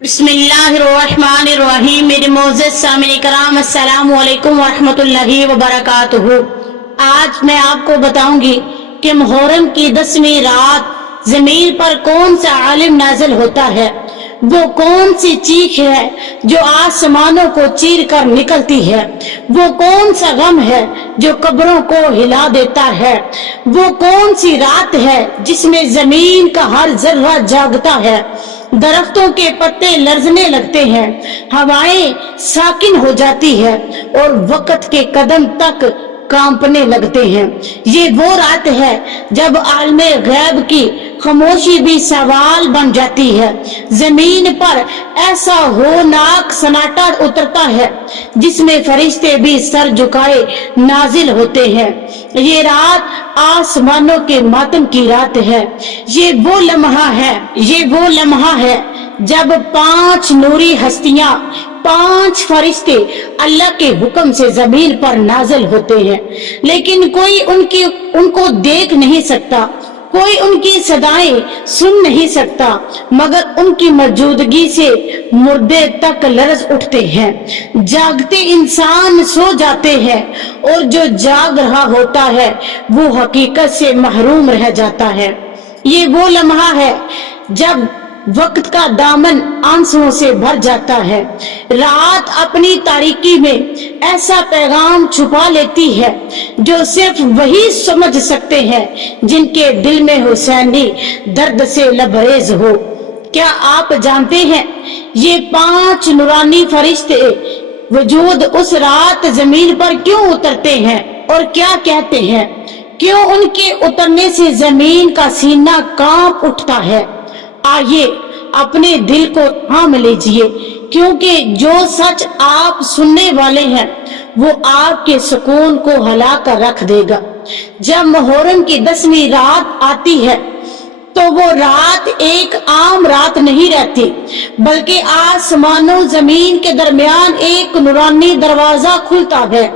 बिस्मिल्लाहिर्रहमानिर्रहीम। मेरे मोअज़्ज़ज़ सामिन कराम, अस्सलामु अलैकुम वरहमतुल्लाहि वबरकातुहू। आज मैं आपको बताऊंगी कि मुहर्रम की 10वीं रात जमीन पर कौन सा आलिम नाजिल होता है। वो कौन सी चीख है जो आसमानों को चीर कर निकलती है। वो कौन सा गम है जो कब्रों को हिला देता है। वो कौन सी रात है जिसमें जमीन का हर जर्रा जागता है। दरख्तों के पत्ते लरजने लगते हैं, हवाएं साकिन हो जाती है और वक्त के कदम तक कांपने लगते हैं। ये वो रात है जब आलमे गैब की खामोशी भी सवाल बन जाती है। जमीन पर ऐसा होनाक सन्नाटा उतरता है जिसमें फरिश्ते भी सर झुकाए नाजिल होते हैं। ये रात आसमानों के मातम की रात है। ये वो लम्हा है जब 5 नूरी हस्तियां, 5 फरिश्ते अल्लाह के हुक्म से जमीन पर नाजिल होते हैं, लेकिन कोई उनको देख नहीं सकता, कोई उनकी सदाएं सुन नहीं सकता, मगर उनकी मौजूदगी से मुर्दे तक लरज उठते हैं। जागते इंसान सो जाते हैं और जो जाग रहा होता है वो हकीकत से महरूम रह जाता है। ये वो लम्हा है जब वक्त का दामन आंसुओं से भर जाता है। रात अपनी तारीकी में ऐसा पैगाम छुपा लेती है जो सिर्फ वही समझ सकते हैं जिनके दिल में हुसैनी दर्द से लबरेज हो। क्या आप जानते हैं ये 5 नूरानी फरिश्ते वजूद उस रात जमीन पर क्यों उतरते हैं और क्या कहते हैं? क्यों उनके उतरने से जमीन का सीना कांप उठता है? आइए अपने दिल को थाम लीजिए, क्योंकि जो सच आप सुनने वाले हैं वो आपके सुकून को हिला कर रख देगा। जब मुहर्रम की 10वीं रात आती है तो वो रात एक आम रात नहीं रहती, बल्कि आसमानों जमीन के दरमियान एक नूरानी दरवाजा खुलता है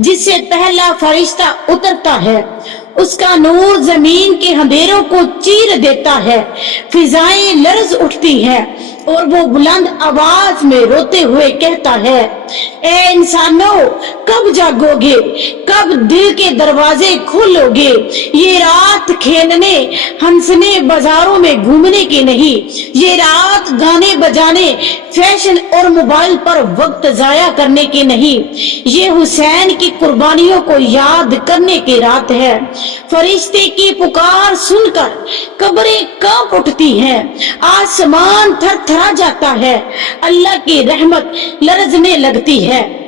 जिससे पहला फरिश्ता उतरता है। उसका नूर जमीन के अंधेरों को चीर देता है, फिजाएं लर्ज उठती हैं और वो बुलंद आवाज में रोते हुए कहता है, ए इंसानों, कब जागोगे, कब दिल के दरवाजे खोलोगे? ये रात खेलने हंसने बाजारों में घूमने की नहीं, ये रात गाने बजाने फैशन और मोबाइल पर वक्त जाया करने की नहीं, ये हुसैन की कुर्बानियों को याद करने की रात है। फरिश्ते की पुकार सुनकर कब्रें कांप उठती हैं, आसमान थरथरा जाता है, अल्लाह की रहमत लरजने लगती है।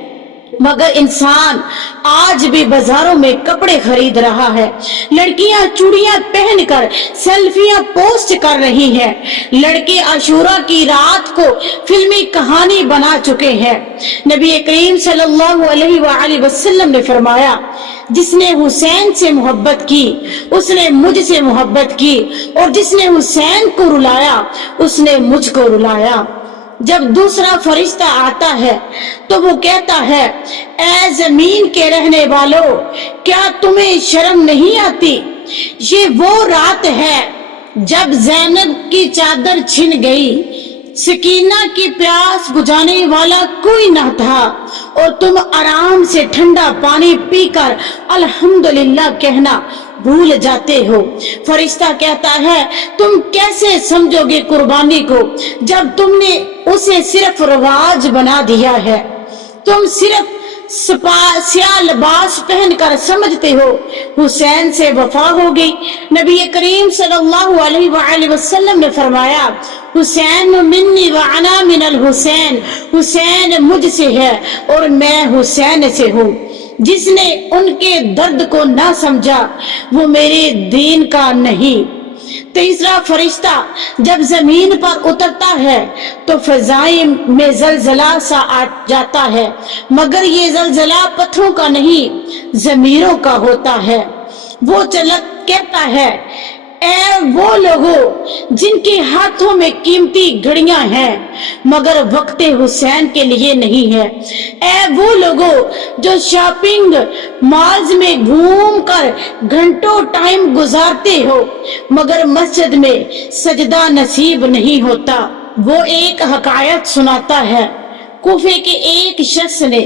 मगर इंसान आज भी बाजारों में कपड़े खरीद रहा है। लड़कियां चूड़ियां पहनकर सेल्फियां पोस्ट कर रही हैं। लड़के आशूरा की रात को फिल्मी कहानी बना चुके हैं। नबी करीम सल्लल्लाहु अलैहि वसल्लम ने फरमाया, जिसने हुसैन से मोहब्बत की उसने मुझसे मोहब्बत की, और जिसने हुसैन को रुलाया उसने मुझको रुलाया। जब दूसरा फरिश्ता आता है तो वो कहता है, ऐ जमीन के रहने वालों, क्या तुम्हें शर्म नहीं आती? ये वो रात है जब ज़ैनब की चादर छिन गई, सकीना की प्यास बुझाने वाला कोई न था, और तुम आराम से ठंडा पानी पीकर अल्हम्दुलिल्लाह कहना भूल जाते हो। फरिश्ता कहता है, तुम कैसे समझोगे कुर्बानी को जब तुमने उसे सिर्फ रवाज बना दिया है? तुम सिर्फ स्याह लिबास पहनकर समझते हो हुसैन से वफा होगी। नबी करीम सल्लल्लाहु अलैहि वसल्लम ने फरमाया, हुसैन मिन्नी व अना मिनल हुसैन, हुसैन मुझसे है और मैं हुसैन से हूँ। जिसने उनके दर्द को ना समझा वो मेरे दीन का नहीं। तीसरा फरिश्ता जब जमीन पर उतरता है तो फजाएं में जलजला सा आ जाता है, मगर ये जलजला पत्थरों का नहीं, जमीरों का होता है। वो चलक कहता है, ऐ वो लोगों जिनके हाथों में कीमती घड़ियां हैं मगर वक्त हुसैन के लिए नहीं है। ऐ वो लोगों जो शॉपिंग मॉल्स में घूमकर घंटों टाइम गुजारते हो मगर मस्जिद में सजदा नसीब नहीं होता। वो एक हकायत सुनाता है। कूफे के एक शख्स ने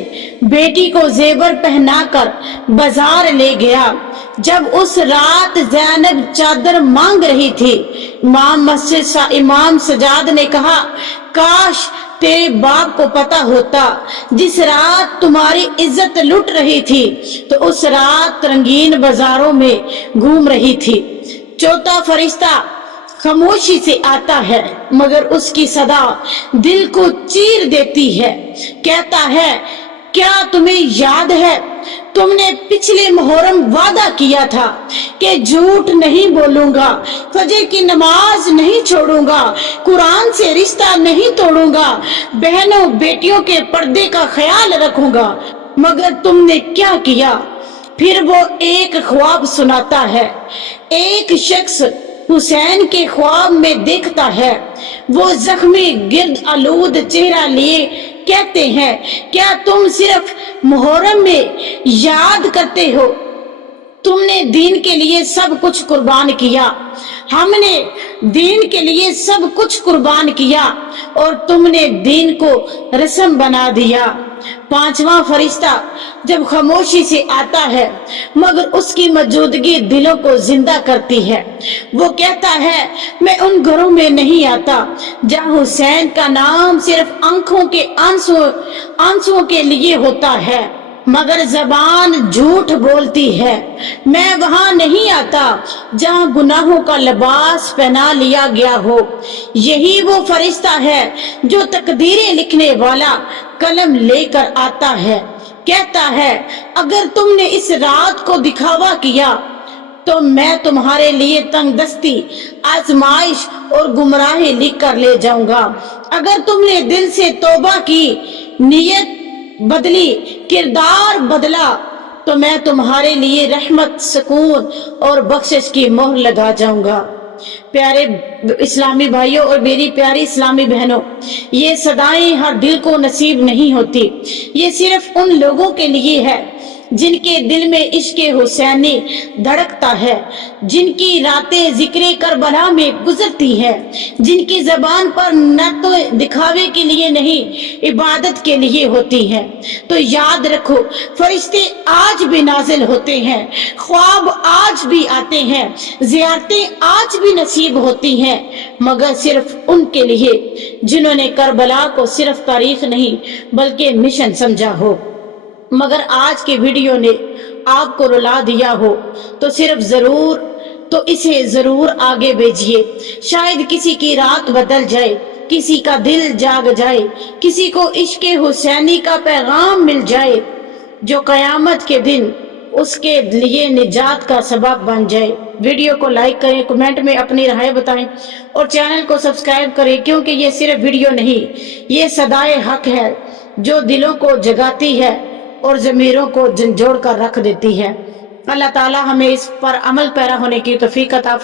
बेटी को जेवर पहनाकर बाजार ले गया। जब उस रात ज़ैनब चादर मांग रही थी, इमाम सजाद ने कहा, काश तेरे बाप को पता होता जिस रात तुम्हारी इज्जत लुट रही थी तो उस रात रंगीन बाजारों में घूम रही थी। चौथा फरिश्ता खामोशी से आता है मगर उसकी सदा दिल को चीर देती है। कहता है, क्या तुम्हें याद है तुमने पिछले मुहर्रम वादा किया था कि झूठ नहीं बोलूंगा, फजर की नमाज नहीं छोड़ूंगा, कुरान से रिश्ता नहीं तोड़ूंगा, बहनों बेटियों के पर्दे का ख्याल रखूंगा, मगर तुमने क्या किया। फिर वो एक ख्वाब सुनाता है। एक शख्स हुसैन के ख्वाब में देखता है, वो जख्मी गिर्द आलूद चेहरा लिए कहते हैं, क्या तुम सिर्फ मुहर्रम में याद करते हो? तुमने दीन के लिए सब कुछ कुर्बान किया, हमने दीन के लिए सब कुछ कुर्बान किया और तुमने दीन को रस्म बना दिया। पांचवा फरिश्ता जब खामोशी से आता है मगर उसकी मौजूदगी दिलों को जिंदा करती है। वो कहता है, मैं उन घरों में नहीं आता जहाँ हुसैन का नाम सिर्फ आंखों के आंसुओं के लिए होता है मगर जबान झूठ बोलती है। मैं वहां नहीं आता जहां गुनाहों का लिबास पहना लिया गया हो। यही वो फरिश्ता है जो तकदीरें लिखने वाला कलम लेकर आता है। कहता है, अगर तुमने इस रात को दिखावा किया तो मैं तुम्हारे लिए तंगदस्ती, आजमाइश और गुमराही लिख कर ले जाऊंगा। अगर तुमने दिल से तौबा की, नियत बदली, किरदार बदला तो मैं तुम्हारे लिए रहमत, सुकून और बख्शिश की मोहर लगा जाऊंगा। प्यारे इस्लामी भाइयों और मेरी प्यारी इस्लामी बहनों, ये सदाएं हर दिल को नसीब नहीं होती। ये सिर्फ उन लोगों के लिए है जिनके दिल में इश्क़े हुसैनी धड़कता है, जिनकी रातें जिक्र करबला में गुजरती है, जिनकी जबान पर न तो दिखावे के लिए नहीं इबादत के लिए होती है। तो याद रखो, फरिश्ते आज भी नाजिल होते हैं, ख्वाब आज भी आते हैं, ज़ियारतें आज भी नसीब होती हैं, मगर सिर्फ उनके लिए जिन्होंने करबला को सिर्फ तारीख नहीं बल्कि मिशन समझा हो। मगर आज के वीडियो ने आपको रुला दिया हो तो इसे जरूर आगे भेजिए। शायद किसी की रात बदल जाए, किसी का दिल जाग जाए, किसी को इश्क़े हुसैनी का पैगाम मिल जाए जो कयामत के दिन उसके लिए निजात का सबब बन जाए। वीडियो को लाइक करें, कमेंट में अपनी राय बताएं और चैनल को सब्सक्राइब करें, क्योंकि ये सिर्फ वीडियो नहीं, ये सदाए हक है जो दिलों को जगाती है और ज़मीरों को झंझोड़ कर रख देती है। अल्लाह ताला हमें इस पर अमल पैरा होने की तौफीक अता